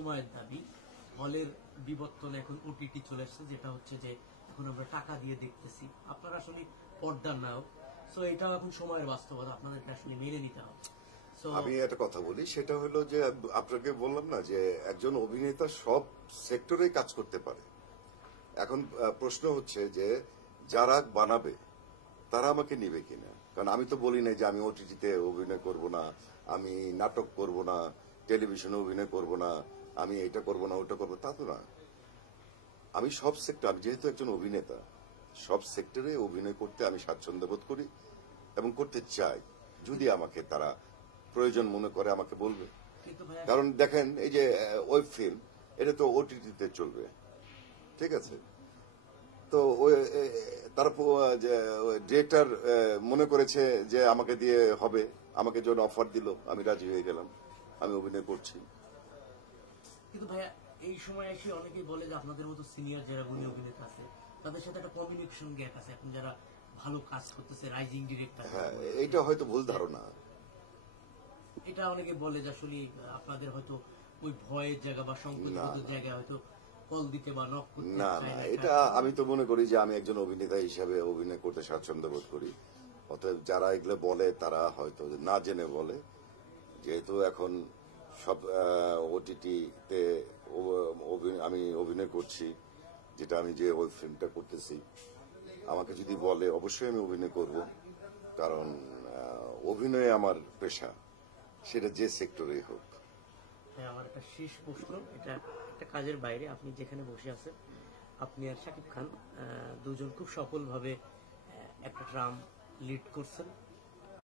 সময়ের দাবি হলের বিবর্তন এখন ওটিটি চলে আসছে, যেটা হচ্ছে যে এখন আমরা টাকা দিয়ে দেখতেছি। আপনারা আসলে পর্দার নায়ক, সো এটাও এখন সময়ের বাস্তবতা, আপনাদেরকে আসলে মেনে নিতে হবে। আমি একটা কথা বলি, সেটা হলো যে আপনাকে বললাম না যে একজন অভিনেতা সব সেক্টরে কাজ করতে পারে। এখন প্রশ্ন হচ্ছে যে যারা বানাবে তারা আমাকে নিবে কিনা, কারণ আমি তো বলি না যে আমি ওটিটিতে অভিনয় করব না, আমি নাটক করব না, টেলিভিশনে অভিনয় করব না, আমি এটা করব না ওটা করবো, তা তো না। আমি সব সেক্টর, আমি যেহেতু একজন অভিনেতা, সব সেক্টরে অভিনয় করতে আমি স্বাচ্ছন্দ্য বোধ করি এবং করতে চাই। যদি আমাকে তারা প্রয়োজন মনে করে আমাকে বলবে। কারণ দেখেন, এই যে ওয়েব ফিল্ম, এটা তো ওটিটিতে চলবে, ঠিক আছে? তো তারা ডিরেক্টর মনে করেছে যে আমাকে দিয়ে হবে, আমাকে যখন অফার দিল আমি রাজি হয়ে গেলাম, আমি অভিনয় করছি। কিন্তু ভাইয়া এই সময় এসে অনেকেই বলে যে আপনাদের মতো সিনিয়র যারা গুণী অভিনেতা আছে তাদের সাথে একটা কমিউনিকেশন গ্যাপ আছে, এখন যারা ভালো কাজ করতেছে রাইজিং ডিরেক্টর। হ্যাঁ, এইটা হয়তো ভুল ধারণা। এটা অনেকে বলে যে আসলে আপনাদের হয়তো ওই ভয়ের জায়গা বা সংকোচবোধের জায়গায় হয়তো কল দিতে বা নক করতে না না, এটা আমি তো মনে করি যে আমি একজন অভিনেতা হিসাবে অভিনয় করতে স্বাচ্ছন্দ্য বোধ করি। অতএব যারা এগুলো বলে তারা হয়তো না জেনে বলে। যেহেতু এখন সব ওটিটিতে আমি অভিনয় করছি, যেটা আমি যে ওই ফিল্মটা করতেছি, আমাকে যদি বলে অবশ্যই আমি অভিনয় করব, কারণ অভিনয় আমার পেশা, সেটা যে সেক্টরেই হোক। হ্যাঁ, আমার একটা শেষ প্রশ্ন, এটা একটা কাজের বাইরে। আপনি যেখানে বসে আছেন, আপনি আর শাকিব খান দুজন খুব সফলভাবে একটা ট্রাম লিড করছেন।